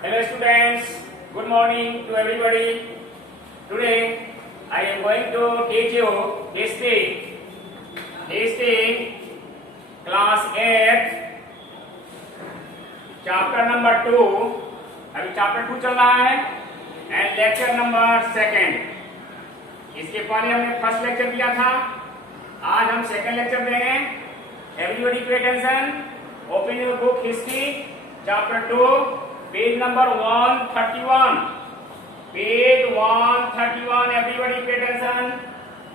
Hello students, good morning to everybody. Today I am going to teach you history class 8 chapter number 2. अभी chapter 2 चल रहा है and lecture number 2. इसके पहले हमने फर्स्ट लेक्चर दिया था, आज हम सेकंड लेक्चर देंगे. Everybody pay attention. Open your book history chapter 2 page number 131. Page 131. Everybody pay attention.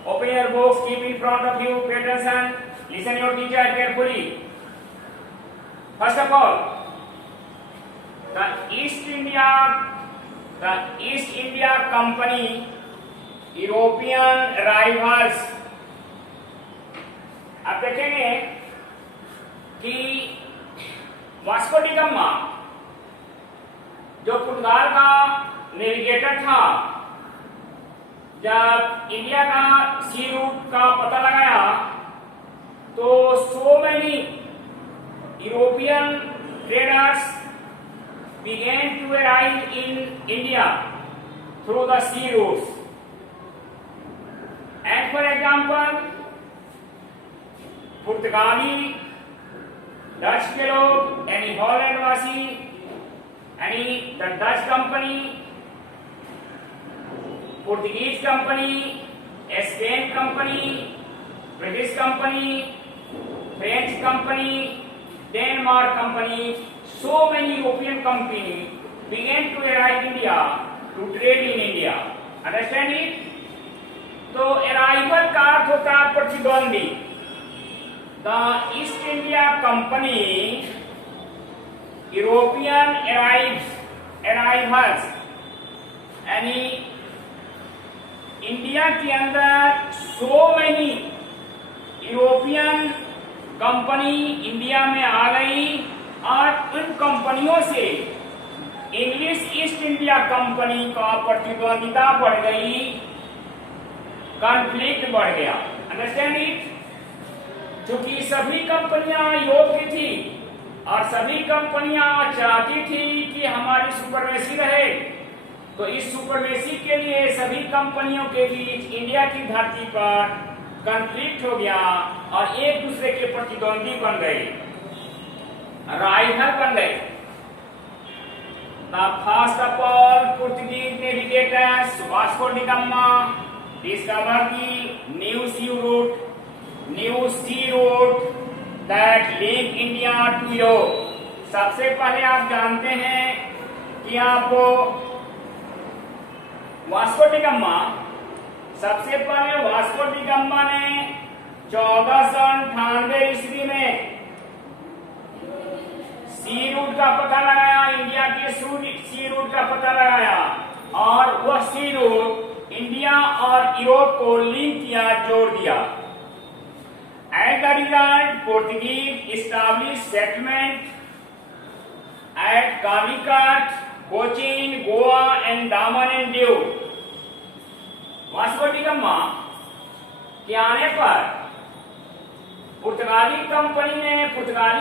Open your books, keep in front of you, pay attention. Listen your teacher carefully. First of all, the East India Company European arrivals. आप देखेंगे कि Vasco D gamma जो पुर्तगाल का navigator था, जब India का सी root का पता लगाया तो so many European traders began to arrive in India through the sea routes. And for example, पुर्तगाली, डच के लोग, यानी हॉलैंड वासी, यानी the Dutch company, Portuguese company, Spain company, British company, French company, Denmark company, so many European companies began to arrive India to trade in India. Understand it? तो arrival का अर्थ होता है प्रतिद्वंदी. The East India Company European arrivals, यानी India के अंदर so many European company India में आ गई और उन कंपनियों से इंग्लिश ईस्ट इंडिया कंपनी का प्रतिद्वंदिता बढ़ गई, कॉन्फ्लिक्ट बढ़ गया. Understand it? क्योंकि सभी कंपनियां यूरोप की थी और सभी कंपनियां चाहती थी कि हमारी सुपरमेसी रहे, तो इस सुपरमेसी के लिए सभी कंपनियों के बीच इंडिया की धरती पर कॉन्फ्लिक्ट हो गया और एक दूसरे के प्रतिद्वंदी बन गए, राइवल बन गए. First of all Portuguese navigators Vasco D gamma discovered the new sea route that link India to Europe. सबसे पहले आप जानते हैं कि आपको वास्को डी गामा, सबसे पहले वास्को डी गामा ने 1498 ईस्वी में सी रूट का पता लगाया, इंडिया के सी रूट का पता लगाया और वह सी रूट इंडिया और यूरोप को लिंक किया, जोड़ दिया. As the result, Portuguese established settlement at Calicut, Cochin, Goa and Daman and Diu. Vasco D gamma के आने पर पुर्तगाली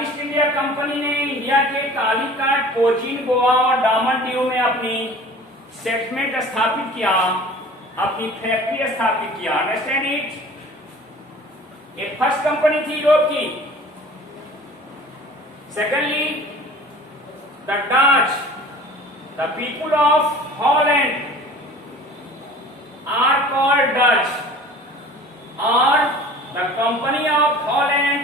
ईस्ट इंडिया कंपनी ने इंडिया के कालीकट, कोचीन, गोवा और दामन दीव में अपनी सेटलमेंट स्थापित किया, अपनी फैक्ट्री स्थापित किया. Understand it? एक फर्स्ट कंपनी थी यूरोप की. Secondly the Dutch, the people of Holland are called Dutch और the company of Holland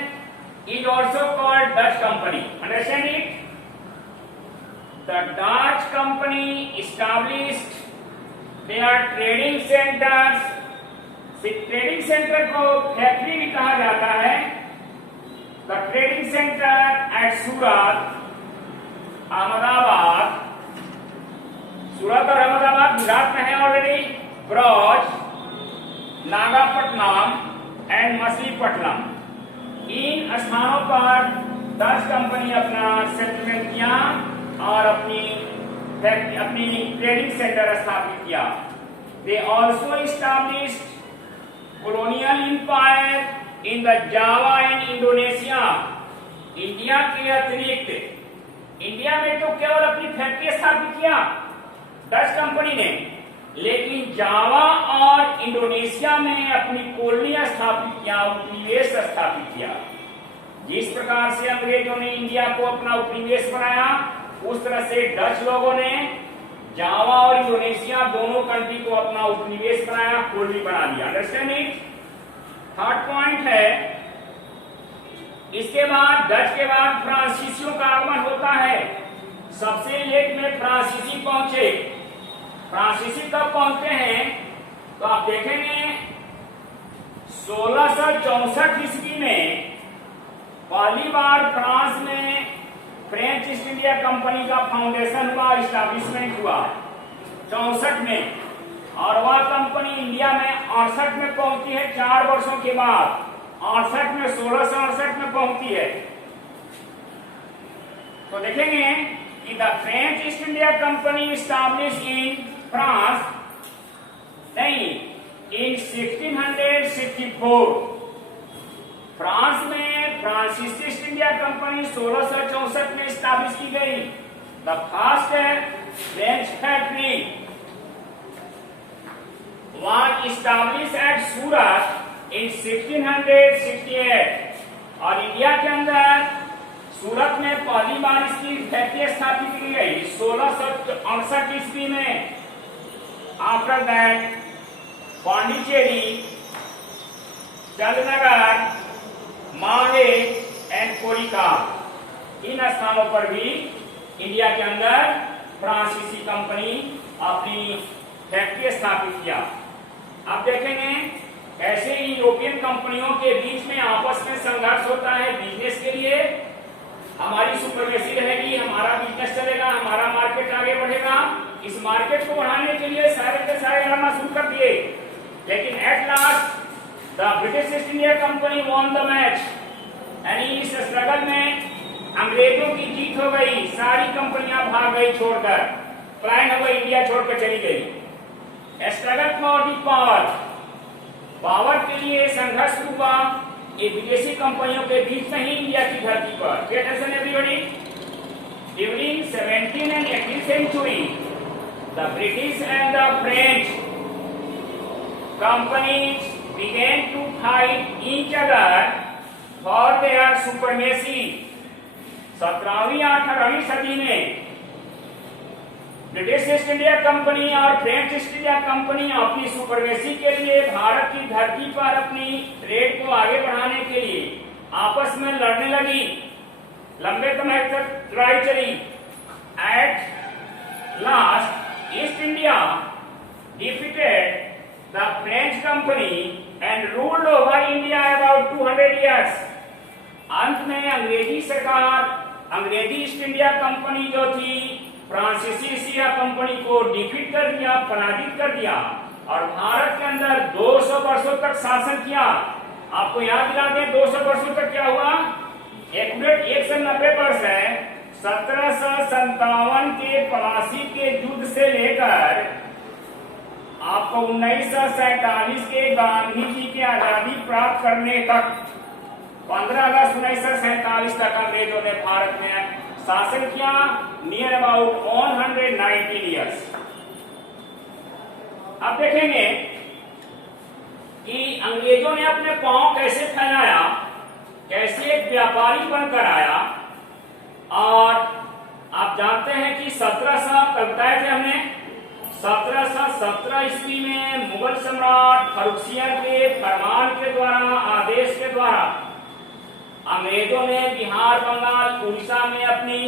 is also called Dutch company. Understand it? The Dutch company established their trading centers. Trading centre को factory भी कहा जाता है. The trading centre at Surat, Ahmedabad, Surat और अहमदाबाद गुजरात में है already, Broach, Nagapattinam and Machilipatnam. इन स्थानों पर डच कंपनी अपना सेटलमेंट किया और अपनी ट्रेडिंग सेंटर स्थापित किया. They also established colonial empire in the Java and Indonesia. India के अतिरिक्त इंडिया में तो केवल अपनी फैक्ट्री स्थापित किया डच कंपनी ने, लेकिन जावा और इंडोनेशिया में अपनी कॉलोनी स्थापित किया, उपनिवेश स्थापित किया। जिस प्रकार से अंग्रेजों ने इंडिया को अपना उपनिवेश बनाया, उस तरह से डच लोगों ने जावा और इंडोनेशिया दोनों कंट्री को अपना उपनिवेश बनाया, कॉलोनी बना लिया। Understand it. थर्ड पॉइंट है, इसके बाद डच के बाद फ्रांसीसियों का आगमन होता है। सबसे लेट में फ्रांसीसी पहुंचे। फ्रांसीसी कब पहुंचते हैं तो आप देखेंगे 1664 ईस्वी में पहली बार फ्रांस में फ्रेंच ईस्ट इंडिया कंपनी का फाउंडेशन हुआ, इस्टेब्लिशमेंट हुआ 64 में, और वह कंपनी इंडिया में 68 में पहुंची है 4 वर्षों के बाद। 68 में 1668 में पहुंची है। तो देखेंगे कि the French east India company establish in France नहीं इन 1664। फ्रांस में फ्रांसीसी ईस्ट इंडिया कंपनी 1664 में इस्टेब्लिश की गई। The first French factory was established at Surat in 1668, और इंडिया के अंदर सूरत में पहली बार इसकी फैक्ट्री स्थापित की गई 1668 ईस्वी में। आफ्टर दैट पांडिचेरी, चंदनगर, माहे एंड कोरिका, इन स्थानों पर भी इंडिया के अंदर फ्रांसीसी कंपनी अपनी फैक्ट्री स्थापित किया। आप देखेंगे ऐसे ही यूरोपियन कंपनियों के बीच में आपस में संघर्ष होता है बिजनेस के लिए। हमारी सुपरमेसी रहेगी, हमारा बिजनेस चलेगा, हमारा मार्केट आगे बढ़ेगा। इस मार्केट को बढ़ाने के लिए सारे के सारे लड़ना शुरू कर दिए, लेकिन at last the British east India company won the match, यानी इस स्ट्रगल में अंग्रेजों की जीत हो गई। सारी कंपनियां भाग गई छोड़कर, पलायन हो गई, इंडिया छोड़कर चली गई। स्ट्रगल फॉर दी पावर के लिए संघर्ष हुआ ये विदेशी कंपनियों के बीच में ही इंडिया की धरती पर। Pay attention everybody. During 17th and 18th century, the British and the French companies began to fight each other for their supremacy. 17वीं 18वीं सदी में ब्रिटिश ईस्ट इंडिया कंपनी और फ्रेंच ईस्ट इंडिया कंपनी अपनी supremacy के लिए भारत की धरती पर अपनी ट्रेड को आगे बढ़ाने के लिए आपस में लड़ने लगी। लंबे समय तक लड़ाई चली। At last east India defeated the French company and ruled over India about 200 years. अंत में अंग्रेजी सरकार, अंग्रेजी ईस्ट इंडिया कंपनी जो थी फ्रांसीसी ईस्ट इंडिया कंपनी को डिफीट कर दिया, पराजित कर दिया, और भारत के अंदर 200 वर्षों तक शासन किया। आपको याद दिला दें 200 वर्षों तक क्या हुआ। एक्यूरेट 190 वर्ष है। 1757 के प्लासी के युद्ध से लेकर आपको 1947 के गांधी जी की आजादी प्राप्त करने तक 15 अगस्त 1947 तक अंग्रेजों ने भारत में शासन किया, नियर अबाउट 119 इयर्स। अब देखेंगे कि अंग्रेजों ने अपने पांव कैसे फैलाया, कैसे एक व्यापारी बनकर आया। और आप जानते हैं कि 1700 बताया थे हमने 1717 ईस्वी में मुगल सम्राट फर्रुखसियर के फरमान के द्वारा, आदेश के द्वारा अंग्रेजों ने बिहार, बंगाल, उड़ीसा में अपनी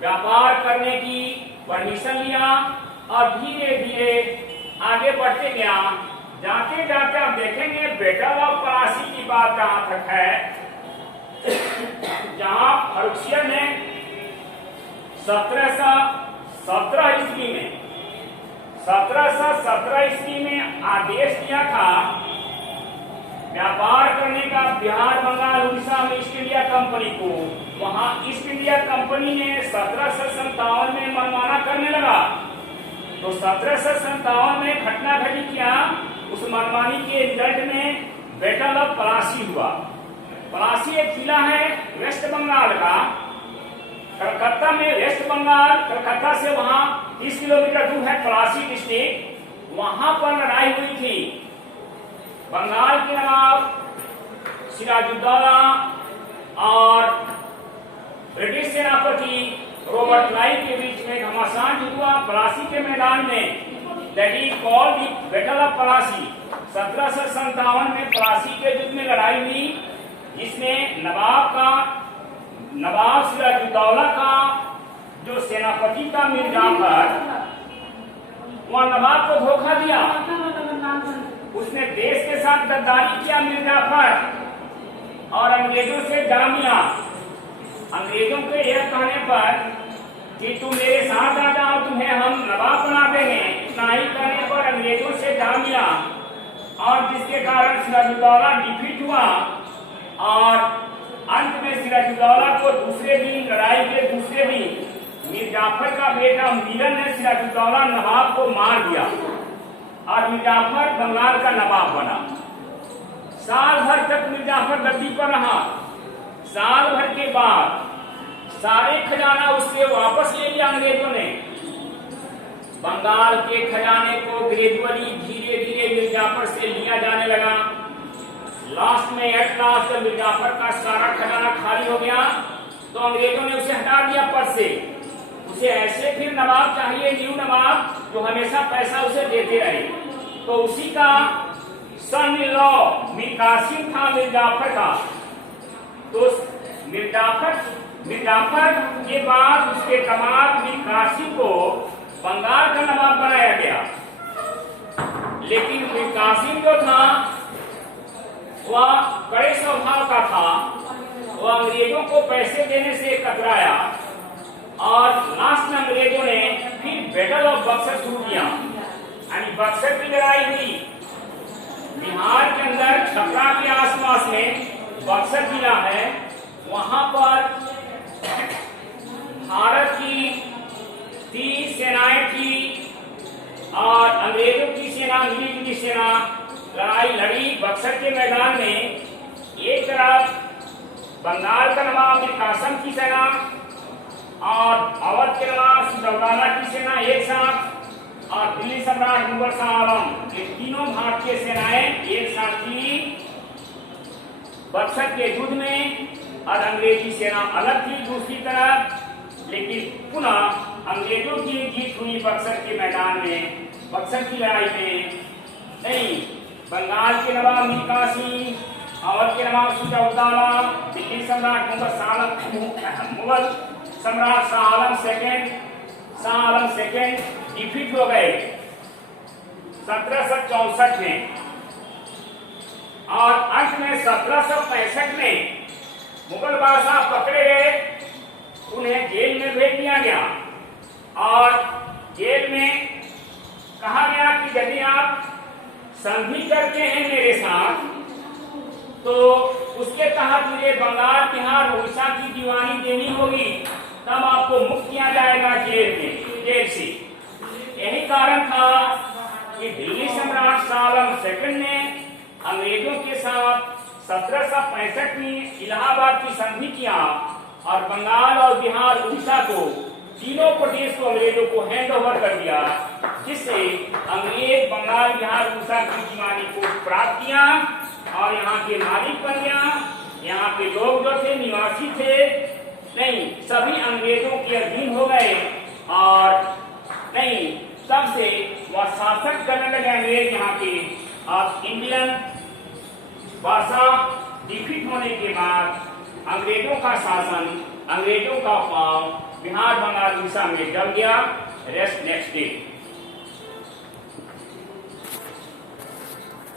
व्यापार करने की परमिशन लिया और धीरे धीरे आगे बढ़ते गया। जाते जाते आप देखेंगे बैटल ऑफ प्लासी की बात जहां तक है, जहां फर्रुखसियर ने 1717 ईस्वी में 1717 ईस्वी में आदेश दिया था व्यापार करने का बिहार, बंगाल, उड़ीसा में ईस्ट इंडिया कंपनी को। वहां ईस्ट इंडिया कंपनी ने 1757 में मनमाना करने लगा। तो 1757 में घटना घटी क्या, उस मनमानी के रिजल्ट में बैटल ऑफ प्लासी हुआ। प्लासी एक जिला है वेस्ट बंगाल का, कलकत्ता में वेस्ट बंगाल, कलकत्ता से वहां 30 किलोमीटर दूर है पलासी डिस्ट्रिक्ट, वहां पर लड़ाई हुई थी। बंगाल के नवाब सिराजुद्दौला और ब्रिटिश सेनापति रॉबर्ट क्लाइव के बीच में घमासान युद्ध हुआ पलासी के मैदान में। That is called the battle of Plassey. 1757 में पलासी के युद्ध में लड़ाई हुई, जिसमें नवाब सिराजुद्दौला का जो सेनापति था मीर जाफर, वह नवाब को धोखा दिया। उसने देश के साथ गद्दारी किया मीर जाफर और अंग्रेजों से जा मिला। अंग्रेजों के यह कहने पर कि तुम मेरे साथ आ जाओ, तुम्हें हम नवाब बना देंगे, इतना ही कहने पर अंग्रेजों से जा मिला और जिसके कारण सिराजुद्दौला डिफीट हुआ और अंत में सिराजुद्दौला को दूसरे दिन, लड़ाई के दूसरे दिन, मीर जाफर का बेटा मिलन ने सिराजुद्दौला नवाब को मार दिया और मीर जाफर बंगाल का नवाब बना। साल भर तक मीर जाफर गद्दी पर रहा। साल भर के बाद सारे खजाना उससे वापस ले लिया अंग्रेजों ने। बंगाल के खजाने को ग्रेजुअली धीरे धीरे मीर जाफर से लिया जाने लगा। लास्ट में एट लास्ट मीर जाफर का सारा खजाना खाली हो गया तो अंग्रेजों ने उसे हटा दिया पद से। उसे ऐसे फिर नवाब चाहिए, न्यू नवाब, जो हमेशा पैसा उसे देते रहे। तो उसी का सन इन लॉ मीर कासिम था मीर जाफर का। तो मीर जाफर के बाद उसके दामाद मीर कासिम को बंगाल का नवाब बनाया गया। लेकिन मीर कासिम जो था वह कड़े स्वभाव का था। वह अंग्रेजों को पैसे देने से कतराया और लास्ट में अंग्रेजों ने फिर बैटल ऑफ बक्सर शुरू किया। यानी बक्सर की लड़ाई हुई। बिहार के अंदर छपरा के आसपास में बक्सर जिला है, वहां पर भारत की 30 सेनाएं थी और अंग्रेजों की सेना, मिली सेना लड़ाई लड़ी बक्सर के मैदान में। एक तरफ बंगाल का नवाब मीर कासिम की सेना और अवध के नवाब सिराजुद्दौला की सेना एक साथ और दिल्ली सम्राट मुगल शाह आलम, ये तीनों भारतीय सेनाएं एक साथ थी बक्सर के युद्ध में और अंग्रेजी सेना अलग थी दूसरी तरफ। लेकिन पुनः अंग्रेजों की जीत हुई बक्सर के मैदान में, बक्सर की लड़ाई में। नहीं, बंगाल के नवाब मीर कासिम, अवध के नवाब सिराजुद्दौला, दिल्ली सम्राट मुगल सम्राट शाह आलम सेकेंड डिफीट हो गए 1764 में और अंत में 1765 में मुगल बादशाह पकड़े गए, उन्हें जेल में भेज दिया गया और जेल में कहा गया कि यदि आप संधि करते हैं मेरे साथ तो उसके तहत मुझे बंगाल, बिहार, उड़ीसा की दीवानी देनी होगी, तब आपको मुक्त किया जाएगा जेल से। यही कारण था कि दिल्ली सम्राट शाह आलम सेकंड ने अंग्रेजों के साथ 1765 में इलाहाबाद की संधि किया और बंगाल और बिहार, उड़ीसा को, तीनों प्रदेश को अंग्रेजों को हैंड ओवर कर दिया, जिससे अंग्रेज बंगाल, बिहार, उड़ीसा की दीवानी को प्राप्त किया और यहाँ के मालिक बन गया। यहाँ के लोग जो थे, निवासी थे, नहीं, सभी अंग्रेजों के अधीन हो गए और नहीं, तब से वह शासन करने लगे अंग्रेज यहाँ के। और इंडियन भाषा डिफीट होने के बाद अंग्रेजों का शासन, अंग्रेजों का पांव बिहार, बंगाल, उड़ीसा में दब गया। Rest next day.